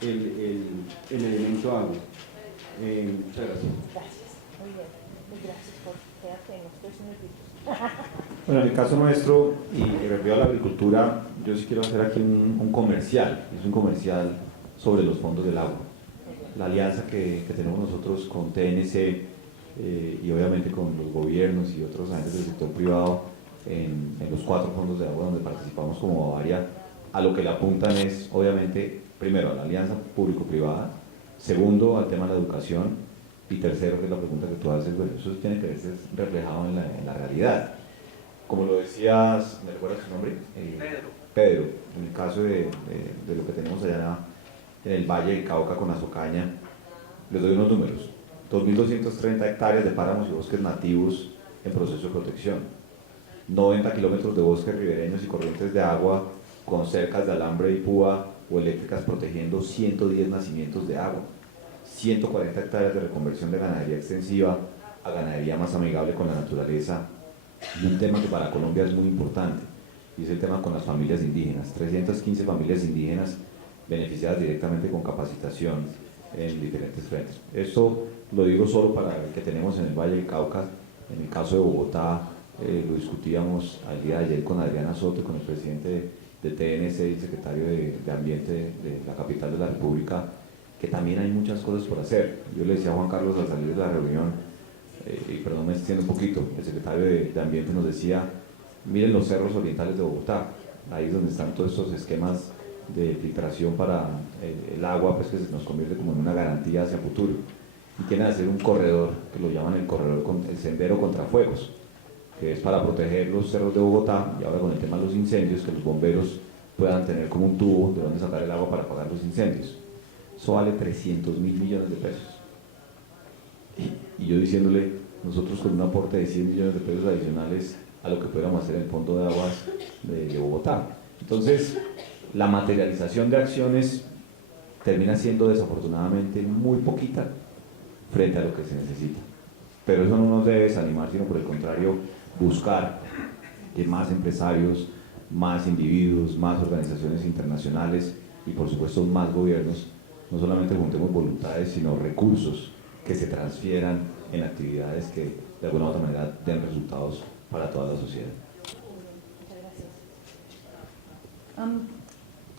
el elemento agua. Muchas gracias. Gracias, muy bien. Muy gracias por quedarte en los 3 minutitos. Bueno, en el caso nuestro, y referido a la agricultura, yo sí quiero hacer aquí un comercial. Es un comercial sobre los fondos del agua. La alianza que tenemos nosotros con TNC y obviamente con los gobiernos y otros agentes del sector privado en los 4 fondos de agua donde participamos como Bavaria, a lo que le apuntan es obviamente, primero, a la alianza público-privada, segundo, al tema de la educación, y tercero, que es la pregunta que tú haces, bueno, eso tiene que verse reflejado en la realidad. Como lo decías, ¿me recuerdas tu nombre? Pedro, en el caso de lo que tenemos allá en el Valle del Cauca con Azocaña, les doy unos números: 2.230 hectáreas de páramos y bosques nativos en proceso de protección, 90 kilómetros de bosques ribereños y corrientes de agua con cercas de alambre y púa o eléctricas protegiendo 110 nacimientos de agua, 140 hectáreas de reconversión de ganadería extensiva a ganadería más amigable con la naturaleza, y un tema que para Colombia es muy importante, y es el tema con las familias indígenas. 315 familias indígenas beneficiadas directamente con capacitación en diferentes frentes. Esto lo digo solo para el que tenemos en el Valle del Cauca. En el caso de Bogotá, lo discutíamos al día de ayer con Adriana Soto, con el presidente de TNC y el secretario de Ambiente de la capital de la República, que también hay muchas cosas por hacer. Yo le decía a Juan Carlos al salir de la reunión, y perdón me extiendo un poquito, el secretario de Ambiente nos decía, miren los cerros orientales de Bogotá, ahí es donde están todos estos esquemas de filtración para el agua, pues que se nos convierte como en una garantía hacia futuro, y quieren hacer un corredor, que lo llaman el sendero contra fuegos, que es para proteger los cerros de Bogotá, y ahora con el tema de los incendios, que los bomberos puedan tener como un tubo de donde sacar el agua para apagar los incendios. Eso vale 300.000 millones de pesos. Y yo diciéndole, nosotros con un aporte de 100 millones de pesos adicionales a lo que pudiéramos hacer en el Fondo de Aguas de Bogotá. Entonces, la materialización de acciones termina siendo desafortunadamente muy poquita frente a lo que se necesita. Pero eso no nos debe desanimar, sino por el contrario, buscar que más empresarios, más individuos, más organizaciones internacionales y por supuesto más gobiernos, no solamente juntemos voluntades, sino recursos que se transfieran en actividades que de alguna u otra manera den resultados para toda la sociedad. Muchas gracias.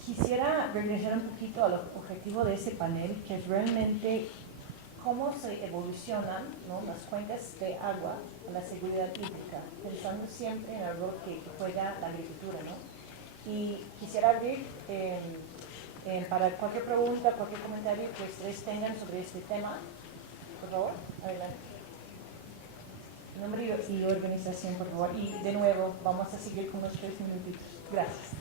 Quisiera regresar un poquito al objetivo de ese panel, que es realmente cómo se evolucionan, ¿no?, las cuencas de agua a la seguridad hídrica, pensando siempre en el rol que juega la agricultura, ¿no? Y quisiera abrir para cualquier pregunta, cualquier comentario que ustedes tengan sobre este tema. Por favor, adelante. Nombre y organización, por favor. Y de nuevo, vamos a seguir con los 3 minutitos. Gracias.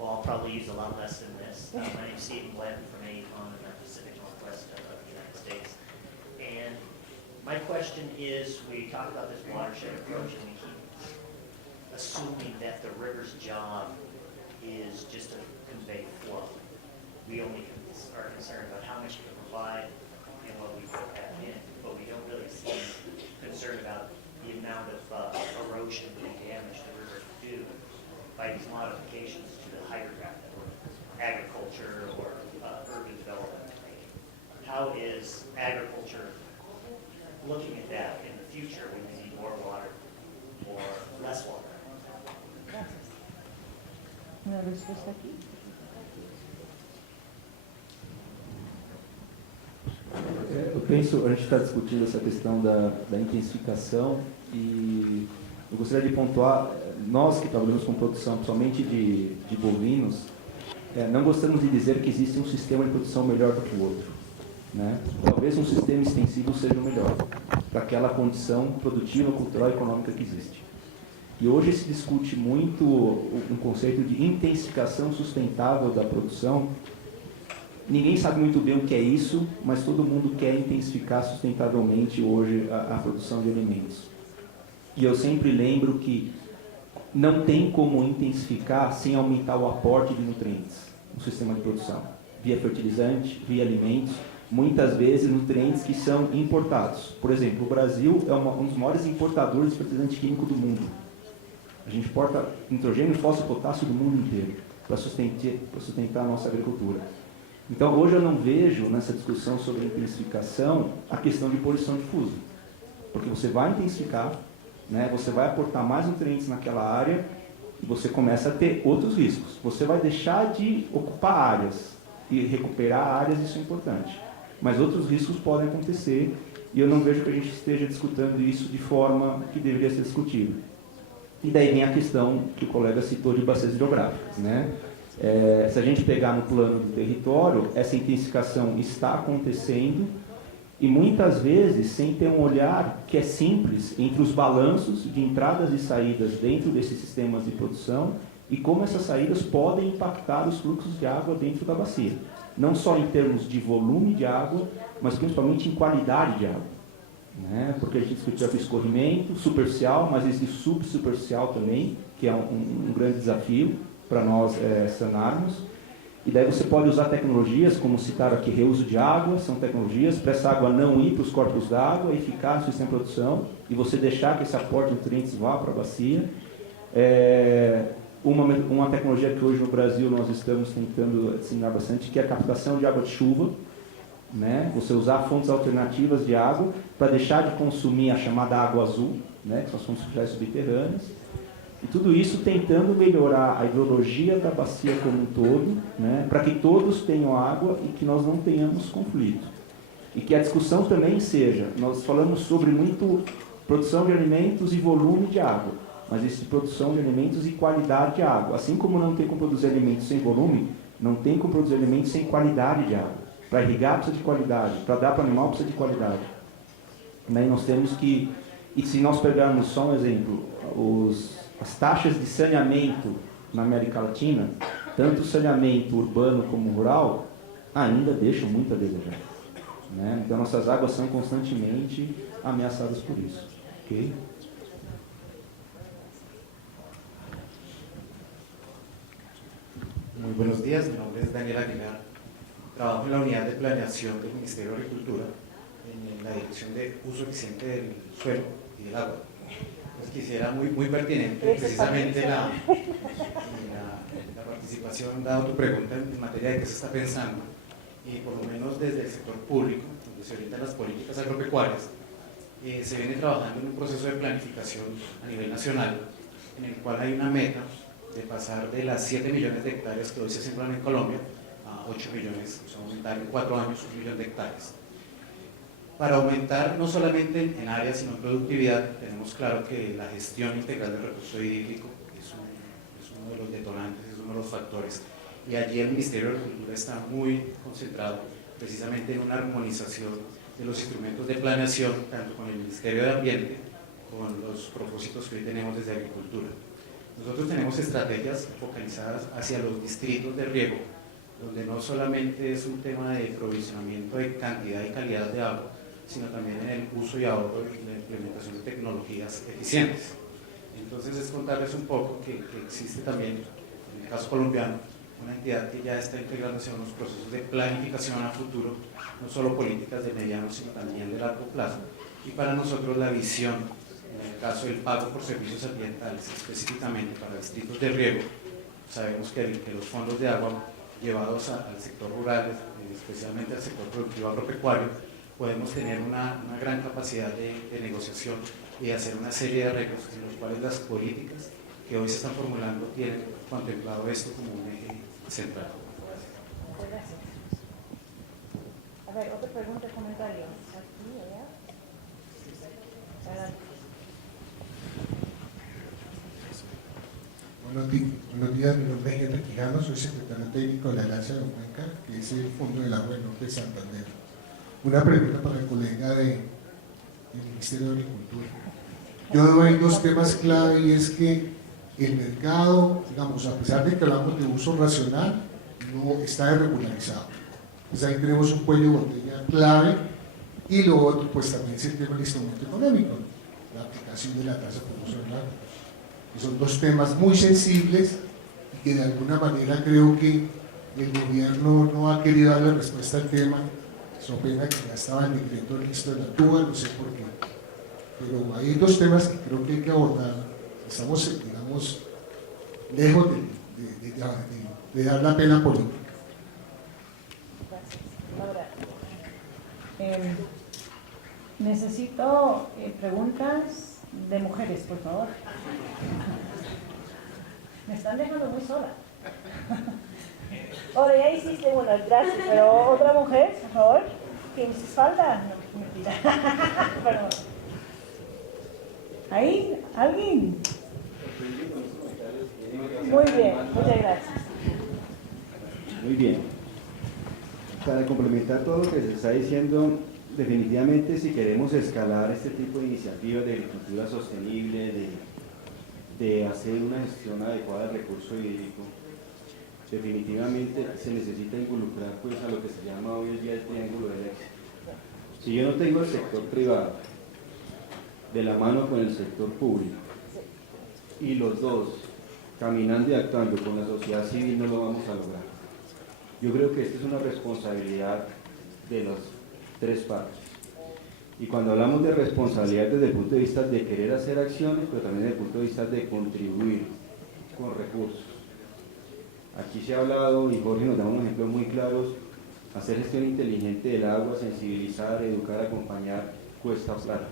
Well, I'll probably use a lot less than this. My name is Stephen Blanton from AECON in the Pacific Northwest of the United States. And my question is, we talk about this watershed approach and we keep assuming that the river's job is just to convey flow. We only are concerned about how much it can provide and what we put back in, but we don't really seem concerned about the amount of erosion and damage the river can do by these modifications to the hydrograph or agriculture or urban development. How is agriculture looking at that in the future when we need more water or less water? Gracias. ¿Una respuesta aquí? Eu penso, a gente está discutindo essa questão da intensificação e eu gostaria de pontuar, nós que trabalhamos com produção, principalmente de bovinos, não gostamos de dizer que existe um sistema de produção melhor do que o outro, né? Talvez um sistema extensivo seja o melhor, para aquela condição produtiva, cultural e econômica que existe. E hoje se discute muito um conceito de intensificação sustentável da produção. Ninguém sabe muito bem o que é isso, mas todo mundo quer intensificar sustentavelmente hoje a produção de alimentos. E eu sempre lembro que não tem como intensificar sem aumentar o aporte de nutrientes no sistema de produção, via fertilizante, via alimentos, muitas vezes nutrientes que são importados. Por exemplo, o Brasil é um dos maiores importadores de fertilizante químico do mundo. A gente importa nitrogênio, fósforo e potássio do mundo inteiro. para sustentar a nossa agricultura. Então, hoje eu não vejo nessa discussão sobre intensificação a questão de poluição difusa, porque você vai intensificar, né, você vai aportar mais nutrientes naquela área e você começa a ter outros riscos. Você vai deixar de ocupar áreas e recuperar áreas, isso é importante. Mas outros riscos podem acontecer e eu não vejo que a gente esteja discutindo isso de forma que deveria ser discutido. E daí vem a questão que o colega citou de bacias hidrográficas, né? Se a gente pegar no plano do território, essa intensificação está acontecendo e muitas vezes sem ter um olhar que é simples entre os balanços de entradas e saídas dentro desses sistemas de produção e como essas saídas podem impactar os fluxos de água dentro da bacia. Não só em termos de volume de água, mas principalmente em qualidade de água. Né? Porque a gente discutiu aqui escorrimento superficial, mas existe subsuperficial também, que é um grande desafio para nós sanarmos. E daí você pode usar tecnologias, como citaram aqui, reuso de água, são tecnologias para essa água não ir para os corpos d'água e ficar no sistema de produção, e você deixar que esse aporte de nutrientes vá para a bacia. Uma tecnologia que hoje no Brasil nós estamos tentando disseminar bastante, que é a captação de água de chuva, né? Você usar fontes alternativas de água para deixar de consumir a chamada água azul, né? Que são as fontes subterrâneas. E tudo isso tentando melhorar a hidrologia da bacia como um todo, né, para que todos tenham água e que nós não tenhamos conflito. E que a discussão também seja, nós falamos sobre muito produção de alimentos e volume de água, mas existe produção de alimentos e qualidade de água. Assim como não tem como produzir alimentos sem volume, não tem como produzir alimentos sem qualidade de água. Para irrigar precisa de qualidade, para dar para o animal precisa de qualidade. Né, e nós temos que, e se nós pegarmos só um exemplo, as taxas de saneamento na América Latina, tanto o saneamento urbano como rural, ainda deixam muito a desejar. Né? Então, nossas águas são constantemente ameaçadas por isso. Okay? Muy buenos días, mi nombre es Daniel Aguilar. Trabajo en la unidad de planeación del Ministerio de Agricultura en la dirección de uso eficiente del suelo y del agua. Pues quisiera muy pertinente precisamente la participación, dado tu pregunta en materia de qué se está pensando, y por lo menos desde el sector público, donde se orientan las políticas agropecuarias, se viene trabajando en un proceso de planificación a nivel nacional, en el cual hay una meta de pasar de las 7 millones de hectáreas que hoy se siembran en Colombia a 8 millones, o sea, aumentar en 4 años 1 millón de hectáreas. Para aumentar no solamente en área, sino en productividad, tenemos claro que la gestión integral del recurso hídrico es uno de los detonantes, es uno de los factores. Y allí el Ministerio de Agricultura está muy concentrado precisamente en una armonización de los instrumentos de planeación, tanto con el Ministerio de Ambiente, con los propósitos que hoy tenemos desde Agricultura. Nosotros tenemos estrategias focalizadas hacia los distritos de riego, donde no solamente es un tema de provisionamiento de cantidad y calidad de agua, sino también en el uso y ahorro y la implementación de tecnologías eficientes. Entonces es contarles un poco que existe también, en el caso colombiano, una entidad que ya está integrándose en unos procesos de planificación a futuro, no solo políticas de mediano, sino también de largo plazo. Y para nosotros la visión, en el caso del pago por servicios ambientales, específicamente para distritos de riego, sabemos que los fondos de agua llevados al sector rural, especialmente al sector productivo agropecuario, podemos tener una gran capacidad de negociación y hacer una serie de arreglos en los cuales las políticas que hoy se están formulando tienen contemplado esto como un eje central. Muchas gracias. A ver, otra pregunta, comentario. Aquí, allá. Adelante. Buenos días, mi nombre es Henry Quijano, soy secretario técnico de la Alianza de Cuenca, que es el Fondo del Agua del Norte de Santander. Una pregunta para el colega del Ministerio de Agricultura. Yo veo dos temas clave, y es que el mercado, digamos, a pesar de que hablamos de uso racional, no está desregularizado. Pues ahí tenemos un cuello de botella clave, y lo otro, pues también es el tema del instrumento económico, la aplicación de la tasa proporcional. Son dos temas muy sensibles y que de alguna manera creo que el gobierno no ha querido darle respuesta al tema. So pena que ya estaba el decreto listo de la TUA, no sé por qué. Pero hay dos temas que creo que hay que abordar. Estamos, digamos, lejos de dar la pena política. Ahora, necesito preguntas de mujeres, por favor. Me están dejando muy sola. Ahora, ya hiciste una, gracias, pero otra mujer, por favor. ¿Tienes espalda? No, mentira. Perdón. ¿Ahí? ¿Alguien? Muy bien, muchas gracias. Muy bien. Para complementar todo lo que se está diciendo, definitivamente si queremos escalar este tipo de iniciativas de agricultura sostenible, de hacer una gestión adecuada del recurso hídrico, definitivamente se necesita involucrar pues a lo que se llama hoy en día el triángulo del éxito. Si yo no tengo el sector privado de la mano con el sector público y los dos caminando y actuando con la sociedad civil, no lo vamos a lograr. Yo creo que esta es una responsabilidad de las tres partes. Y cuando hablamos de responsabilidad desde el punto de vista de querer hacer acciones, pero también desde el punto de vista de contribuir con recursos. Aquí se ha hablado, y Jorge nos da unos ejemplos muy claros, hacer gestión inteligente del agua, sensibilizar, educar, acompañar, cuesta plata,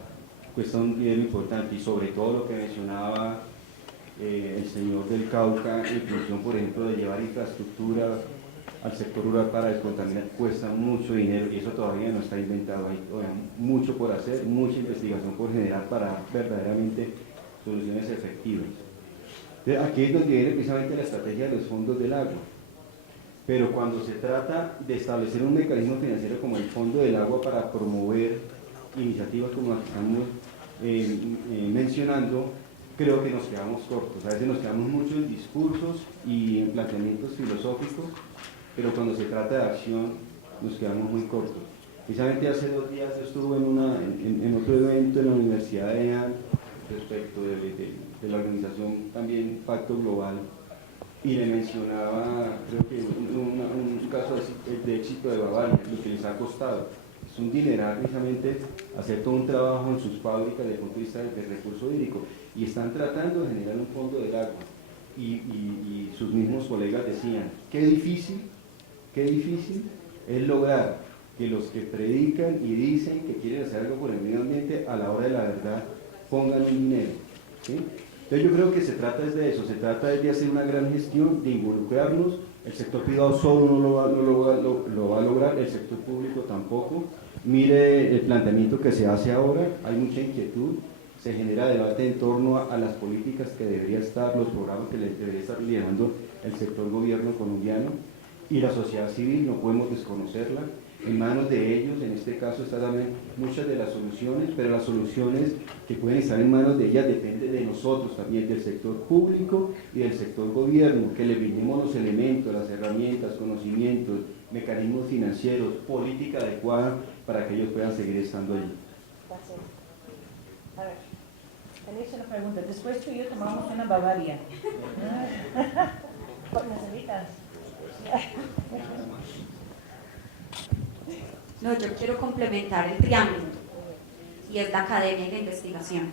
cuesta un dinero importante, y sobre todo lo que mencionaba el señor del Cauca, en función, por ejemplo, de llevar infraestructura al sector rural para descontaminar, cuesta mucho dinero, y eso todavía no está inventado. Hay mucho por hacer, mucha investigación por generar para verdaderamente soluciones efectivas. Entonces, aquí es donde viene precisamente la estrategia de los fondos del agua. Pero cuando se trata de establecer un mecanismo financiero como el Fondo del Agua para promover iniciativas como las que estamos mencionando, creo que nos quedamos cortos. A veces nos quedamos mucho en discursos y en planteamientos filosóficos, pero cuando se trata de acción nos quedamos muy cortos. Precisamente hace 2 días yo estuve en otro evento en la Universidad de EAN respecto de la organización también Pacto Global, y le mencionaba, creo que un caso de éxito de Bavaria, lo que les ha costado. Es un dineral precisamente hacer todo un trabajo en sus fábricas desde el punto de vista del recurso hídrico, y están tratando de generar un fondo del agua, y sus mismos colegas decían, qué difícil es lograr que los que predican y dicen que quieren hacer algo por el medio ambiente, a la hora de la verdad pongan un dinero, ¿sí? Entonces yo creo que se trata de eso, se trata de hacer una gran gestión, de involucrarnos. El sector privado solo no lo va a lograr, el sector público tampoco. Mire el planteamiento que se hace ahora, hay mucha inquietud, se genera debate en torno a las políticas que debería estar, los programas que debería estar liderando el sector gobierno colombiano, y la sociedad civil no podemos desconocerla. En manos de ellos, en este caso, están también muchas de las soluciones, pero las soluciones que pueden estar en manos de ellas dependen de nosotros también, del sector público y del sector gobierno, que le brindemos los elementos, las herramientas, conocimientos, mecanismos financieros, política adecuada para que ellos puedan seguir estando allí. Gracias. A ver, tenéis una pregunta. Después tú y yo tomamos una Bavaria. ¿Necesitas? No, yo quiero complementar el triángulo, y es la academia y la investigación,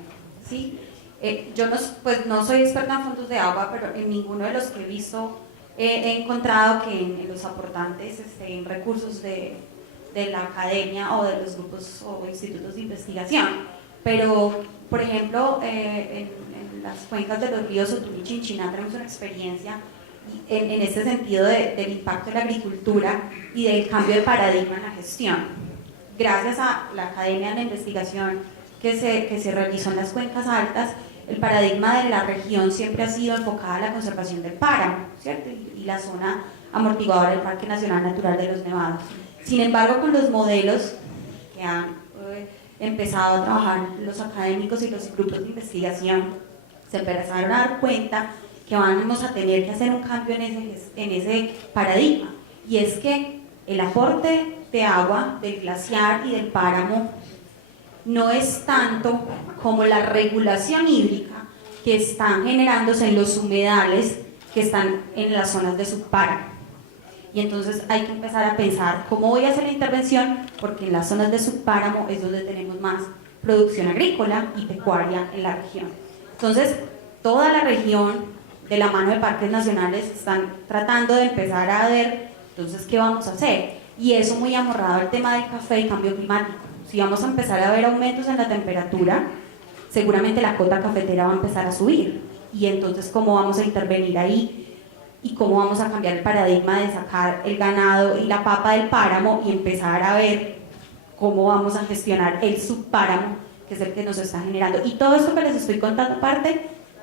¿sí? Yo no soy experta en fondos de agua, pero en ninguno de los que he visto he encontrado que en los aportantes estén recursos de la academia o de los grupos o institutos de investigación. Pero, por ejemplo, en las cuencas de los ríos Oturí y Chinchiná tenemos una experiencia en este sentido del impacto de la agricultura y del cambio de paradigma en la gestión. Gracias a la academia de la investigación que se realizó en las cuencas altas, el paradigma de la región siempre ha sido enfocado a la conservación del páramo, ¿cierto? Y la zona amortiguadora del Parque Nacional Natural de los Nevados. Sin embargo, con los modelos que han empezado a trabajar los académicos y los grupos de investigación, se empezaron a dar cuenta que vamos a tener que hacer un cambio en ese paradigma, y es que el aporte de agua del glaciar y del páramo no es tanto como la regulación hídrica que están generándose en los humedales que están en las zonas de subpáramo. Y entonces hay que empezar a pensar cómo voy a hacer la intervención, porque en las zonas de subpáramo es donde tenemos más producción agrícola y pecuaria en la región. Entonces, toda la región de la mano de parques nacionales están tratando de empezar a ver, entonces, ¿qué vamos a hacer? Y eso muy amorrado al tema del café y cambio climático. Si vamos a empezar a ver aumentos en la temperatura, seguramente la cota cafetera va a empezar a subir. Y entonces, ¿cómo vamos a intervenir ahí? Y cómo vamos a cambiar el paradigma de sacar el ganado y la papa del páramo y empezar a ver cómo vamos a gestionar el subpáramo, que es el que nos está generando. Y todo esto que les estoy contando parte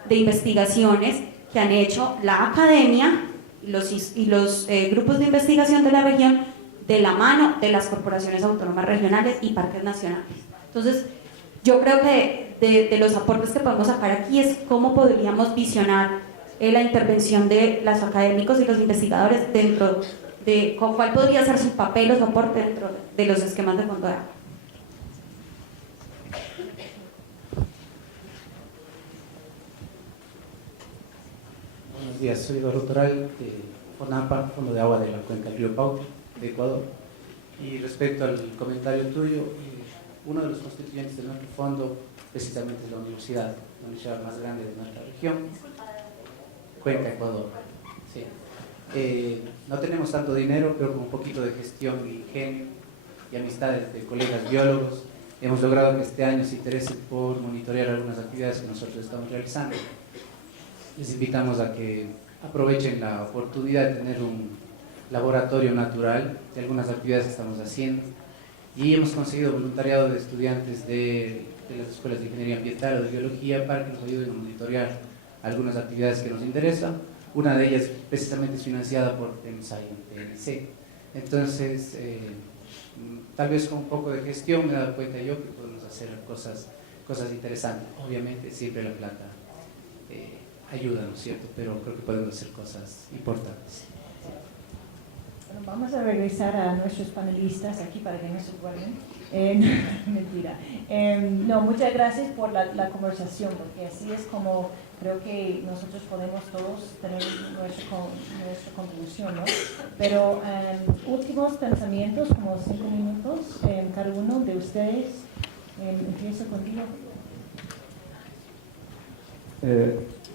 de investigaciones que han hecho la academia y los grupos de investigación de la región de la mano de las corporaciones autónomas regionales y parques nacionales. Entonces, yo creo que de los aportes que podemos sacar aquí es cómo podríamos visionar la intervención de los académicos y los investigadores dentro de cuál podría ser su papel o su aporte dentro de los esquemas de fondo de agua. Buenos días, soy Eduardo Toral de FONAPA, Fondo de Agua de la Cuenca del Río Pauta, de Ecuador. Y respecto al comentario tuyo, uno de los constituyentes de nuestro fondo precisamente es la universidad más grande de nuestra región, Cuenca, Ecuador. Sí. No tenemos tanto dinero, pero con un poquito de gestión y ingenio y amistades de colegas biólogos, hemos logrado que este año se interese por monitorear algunas actividades que nosotros estamos realizando. Les invitamos a que aprovechen la oportunidad de tener un laboratorio natural de algunas actividades que estamos haciendo, y hemos conseguido voluntariado de estudiantes de las escuelas de ingeniería ambiental o de biología para que nos ayuden a monitorear algunas actividades que nos interesan. Una de ellas precisamente es financiada por TNC. Entonces, tal vez con un poco de gestión me he dado cuenta yo que podemos hacer cosas interesantes. Obviamente siempre la plata ayuda, ¿no es cierto? Pero creo que podemos hacer cosas importantes. Bueno, vamos a regresar a nuestros panelistas aquí para que no se guarden. Mentira. No, muchas gracias por la conversación, porque así es como creo que nosotros podemos todos tener nuestra contribución, ¿no? Pero últimos pensamientos, como 5 minutos, cada uno de ustedes. Empiezo contigo.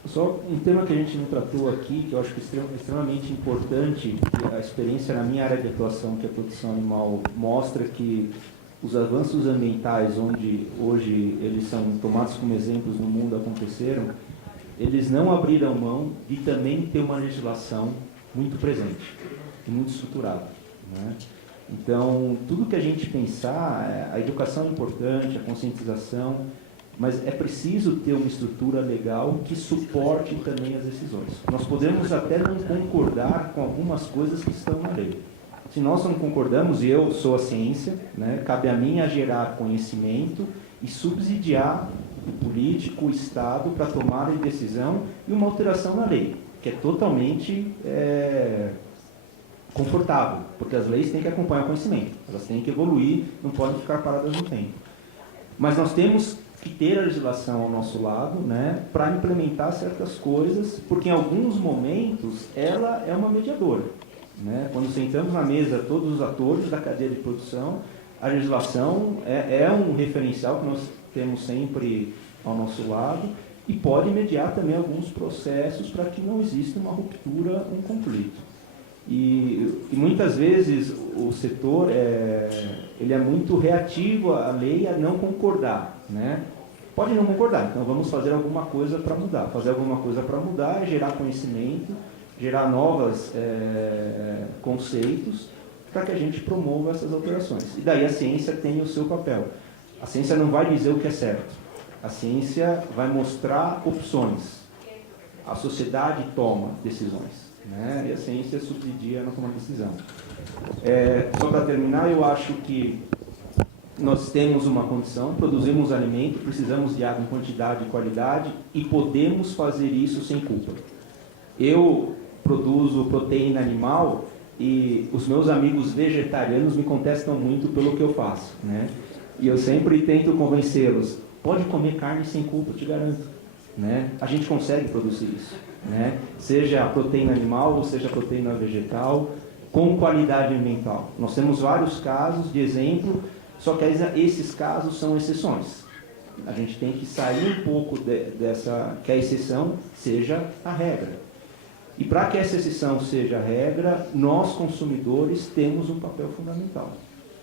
Só um tema que a gente não tratou aqui, que eu acho que é extremamente importante, a experiência na minha área de atuação, que é a produção animal, mostra que os avanços ambientais, onde hoje eles são tomados como exemplos no mundo, aconteceram, eles não abriram mão de também ter uma legislação muito presente e muito estruturada, né? Então, tudo que a gente pensar, a educação é importante, a conscientização, mas é preciso ter uma estrutura legal que suporte também as decisões. Nós podemos até não concordar com algumas coisas que estão na lei. Se nós não concordamos, e eu sou a ciência, né, cabe a mim a gerar conhecimento e subsidiar o político, o Estado, para tomar a decisão e uma alteração na lei, que é totalmente confortável, porque as leis têm que acompanhar o conhecimento, elas têm que evoluir, não podem ficar paradas no tempo. Mas nós temos que ter a legislação ao nosso lado, né, para implementar certas coisas, porque em alguns momentos ela é uma mediadora, né? Quando sentamos na mesa todos os atores da cadeia de produção, a legislação é um referencial que nós temos sempre ao nosso lado e pode mediar também alguns processos para que não exista uma ruptura, um conflito. E muitas vezes o setor ele é muito reativo à lei, a não concordar, né? Pode não concordar, então vamos fazer alguma coisa para mudar. Fazer alguma coisa para mudar é gerar conhecimento, gerar novos conceitos para que a gente promova essas alterações. E daí a ciência tem o seu papel. A ciência não vai dizer o que é certo. A ciência vai mostrar opções. A sociedade toma decisões, né? E a ciência subsidia na tomada de decisão. Só para terminar, eu acho que nós temos uma condição, produzimos alimento, precisamos de água em quantidade e qualidade e podemos fazer isso sem culpa. Eu produzo proteína animal e os meus amigos vegetarianos me contestam muito pelo que eu faço, né? E eu sempre tento convencê-los, pode comer carne sem culpa, eu te garanto, né? A gente consegue produzir isso, né? Seja a proteína animal ou seja a proteína vegetal, com qualidade ambiental. Nós temos vários casos de exemplo, só que esses casos são exceções. A gente tem que sair um pouco dessa, que a exceção seja a regra. E para que essa exceção seja a regra, nós, consumidores, temos um papel fundamental,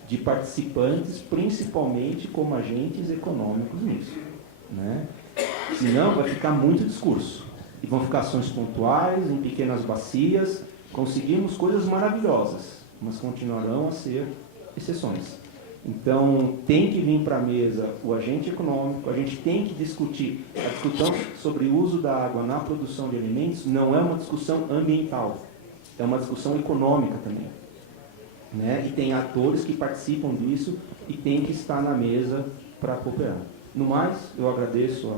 de participantes, principalmente como agentes econômicos nisso, né? Senão vai ficar muito discurso, e vão ficar ações pontuais, em pequenas bacias, conseguimos coisas maravilhosas, mas continuarão a ser exceções. Então, tem que vir para a mesa o agente econômico, a gente tem que discutir. A discussão sobre o uso da água na produção de alimentos não é uma discussão ambiental, é uma discussão econômica também, né? E tem atores que participam disso e tem que estar na mesa para cooperar. No mais, eu agradeço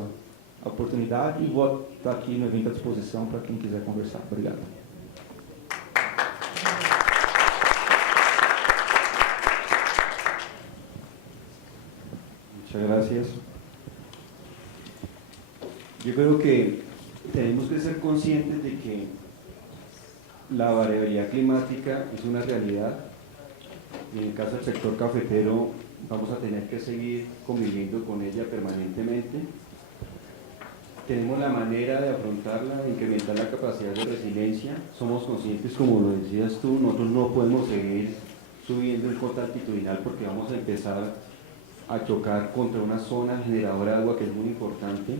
a oportunidade e vou estar aqui no evento à disposição para quem quiser conversar. Obrigado. Muchas gracias. Yo creo que tenemos que ser conscientes de que la variabilidad climática es una realidad y en el caso del sector cafetero vamos a tener que seguir conviviendo con ella permanentemente. Tenemos la manera de afrontarla, de incrementar la capacidad de resiliencia. Somos conscientes, como lo decías tú, nosotros no podemos seguir subiendo el cota altitudinal porque vamos a empezar a chocar contra una zona generadora de agua que es muy importante.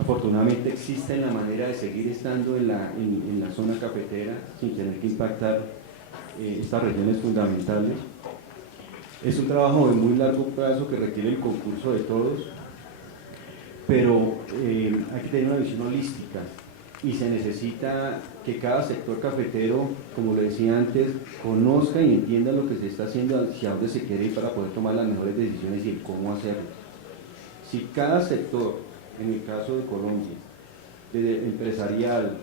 Afortunadamente existe la manera de seguir estando en la zona cafetera sin tener que impactar estas regiones fundamentales. Es un trabajo de muy largo plazo que requiere el concurso de todos, pero hay que tener una visión holística y se necesita que cada sector cafetero, como le decía antes, conozca y entienda lo que se está haciendo, hacia dónde se quiere ir para poder tomar las mejores decisiones y el cómo hacerlo. Si cada sector, en el caso de Colombia, desde empresarial,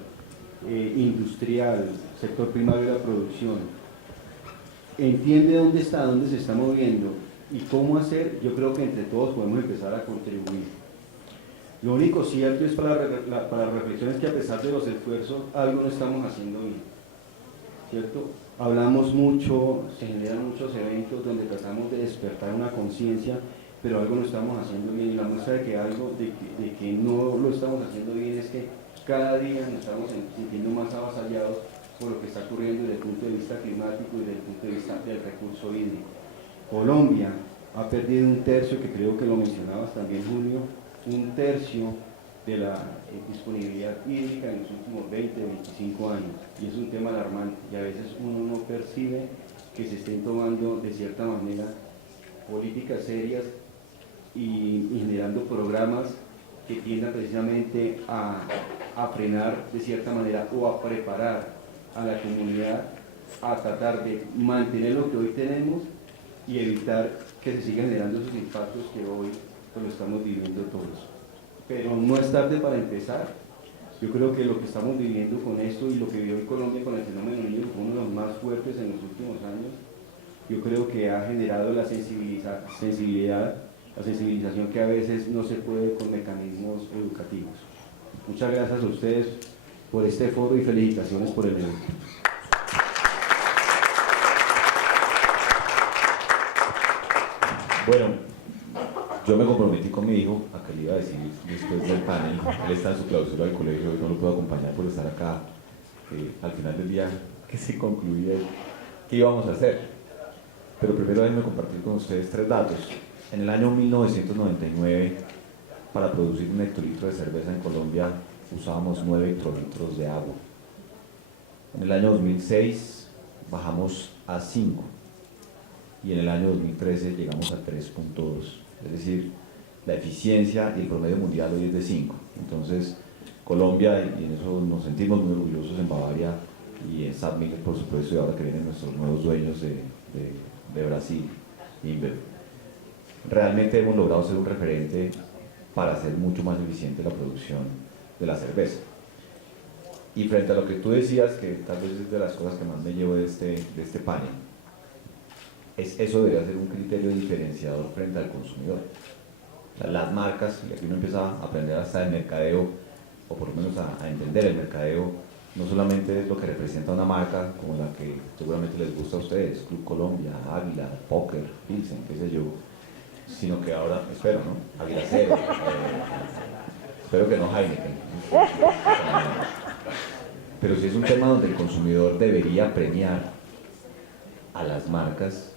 industrial, sector primario de la producción, entiende dónde se está moviendo y cómo hacer, yo creo que entre todos podemos empezar a contribuir. Lo único cierto es para la reflexión es que a pesar de los esfuerzos, algo no estamos haciendo bien, ¿cierto? Hablamos mucho, se generan muchos eventos donde tratamos de despertar una conciencia, pero algo no estamos haciendo bien. Y la muestra de que algo, de que no lo estamos haciendo bien es que cada día nos estamos sintiendo más avasallados por lo que está ocurriendo desde el punto de vista climático y desde el punto de vista del recurso hídrico. Colombia ha perdido un tercio, que creo que lo mencionabas también, Julio, un tercio de la disponibilidad hídrica en los últimos 20, 25 años, y es un tema alarmante, y a veces uno no percibe que se estén tomando de cierta manera políticas serias y generando programas que tiendan precisamente a frenar de cierta manera o a preparar a la comunidad a tratar de mantener lo que hoy tenemos y evitar que se sigan generando esos impactos que hoy pues, lo estamos viviendo todos. Pero no es tarde para empezar. Yo creo que lo que estamos viviendo con esto y lo que vivió en Colombia con el fenómeno niño fue uno de los más fuertes en los últimos años. Yo creo que ha generado la sensibilización que a veces no se puede con mecanismos educativos. Muchas gracias a ustedes por este foro y felicitaciones por el evento. Bueno, yo me comprometí con mi hijo a que le iba a decir después del panel. Él está en su clausura del colegio y no lo puedo acompañar por estar acá. Al final del día que se concluía qué íbamos a hacer. Pero primero déjenme compartir con ustedes 3 datos. En el año 1999, para producir 1 hectolitro de cerveza en Colombia, usábamos 9 hectolitros de agua. En el año 2006 bajamos a 5 y en el año 2013 llegamos a 3.2. Es decir, la eficiencia y el promedio mundial hoy es de 5. Entonces, Colombia, y en eso nos sentimos muy orgullosos en Bavaria y en SABMIL, por supuesto, y ahora que vienen nuestros nuevos dueños de Brasil, InBev. Realmente hemos logrado ser un referente para hacer mucho más eficiente la producción de la cerveza. Y frente a lo que tú decías, que tal vez es de las cosas que más me llevo de este panel, eso debería ser un criterio diferenciador frente al consumidor. O sea, las marcas, y aquí uno empieza a aprender hasta el mercadeo, o por lo menos a entender el mercadeo, no solamente es lo que representa una marca como la que seguramente les gusta a ustedes, Club Colombia, Águila, Póker, Pilsen, qué sé yo, sino que ahora, espero, ¿no? Aguilacero, espero que no Heineken. Pero sí es un tema donde el consumidor debería premiar a las marcas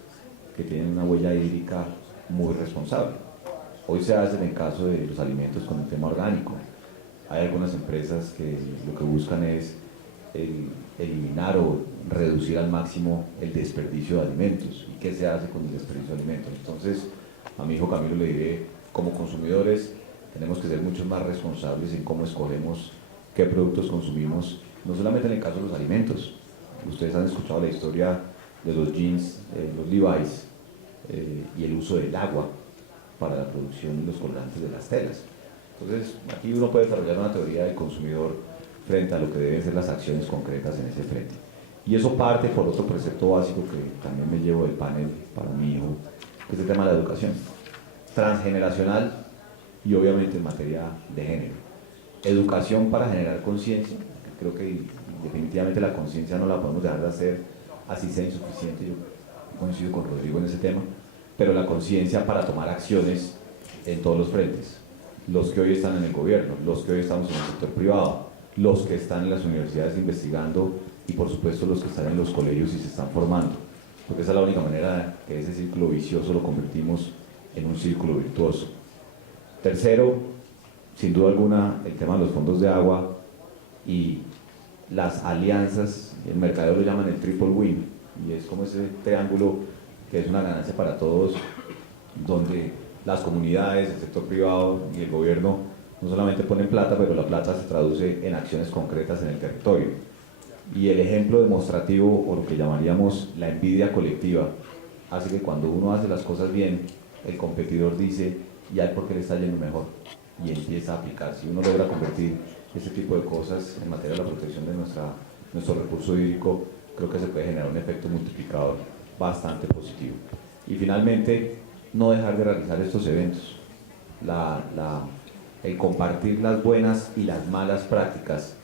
que tienen una huella hídrica muy responsable. Hoy se hace en el caso de los alimentos con el tema orgánico. Hay algunas empresas que lo que buscan es eliminar o reducir al máximo el desperdicio de alimentos. ¿Y qué se hace con el desperdicio de alimentos? Entonces, a mi hijo Camilo le diré, como consumidores tenemos que ser mucho más responsables en cómo escogemos qué productos consumimos, no solamente en el caso de los alimentos. Ustedes han escuchado la historia de los jeans, los Levi's, y el uso del agua para la producción de los colgantes de las telas. Entonces, aquí uno puede desarrollar una teoría del consumidor frente a lo que deben ser las acciones concretas en ese frente. Y eso parte por otro precepto básico que también me llevo del panel para mi hijo, que es el tema de la educación transgeneracional y obviamente en materia de género. Educación para generar conciencia, creo que definitivamente la conciencia no la podemos dejar de hacer, así sea insuficiente, yo coincido con Rodrigo en ese tema, pero la conciencia para tomar acciones en todos los frentes, los que hoy están en el gobierno, los que hoy estamos en el sector privado, los que están en las universidades investigando y por supuesto los que están en los colegios y se están formando, porque esa es la única manera que ese círculo vicioso lo convertimos en un círculo virtuoso. Tercero, sin duda alguna, el tema de los fondos de agua y las alianzas, el mercadeo lo llaman el triple win, y es como ese triángulo que es una ganancia para todos, donde las comunidades, el sector privado y el gobierno no solamente ponen plata, pero la plata se traduce en acciones concretas en el territorio. Y el ejemplo demostrativo, o lo que llamaríamos la envidia colectiva, hace que cuando uno hace las cosas bien, el competidor dice, ¿y a él por qué le está yendo mejor? Y empieza a aplicar. Si uno logra convertir este tipo de cosas en materia de la protección de nuestro recurso hídrico, creo que se puede generar un efecto multiplicador bastante positivo. Y finalmente, no dejar de realizar estos eventos. El compartir las buenas y las malas prácticas,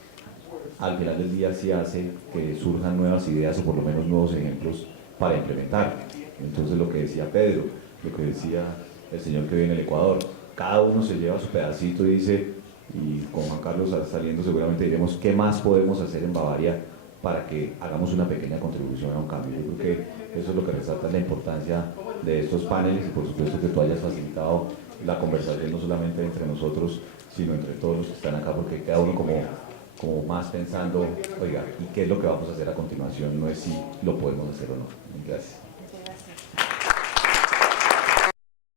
al final del día sí hace que surjan nuevas ideas o por lo menos nuevos ejemplos para implementar. Entonces lo que decía Pedro, lo que decía el señor que viene del Ecuador, cada uno se lleva su pedacito y dice, y con Juan Carlos saliendo seguramente diremos qué más podemos hacer en Bavaria para que hagamos una pequeña contribución a un cambio. Yo creo que eso es lo que resalta la importancia de estos paneles y por supuesto que tú hayas facilitado la conversación no solamente entre nosotros, sino entre todos los que están acá, porque cada uno como más pensando, oiga, ¿y qué es lo que vamos a hacer a continuación? No es si lo podemos hacer o no. Gracias.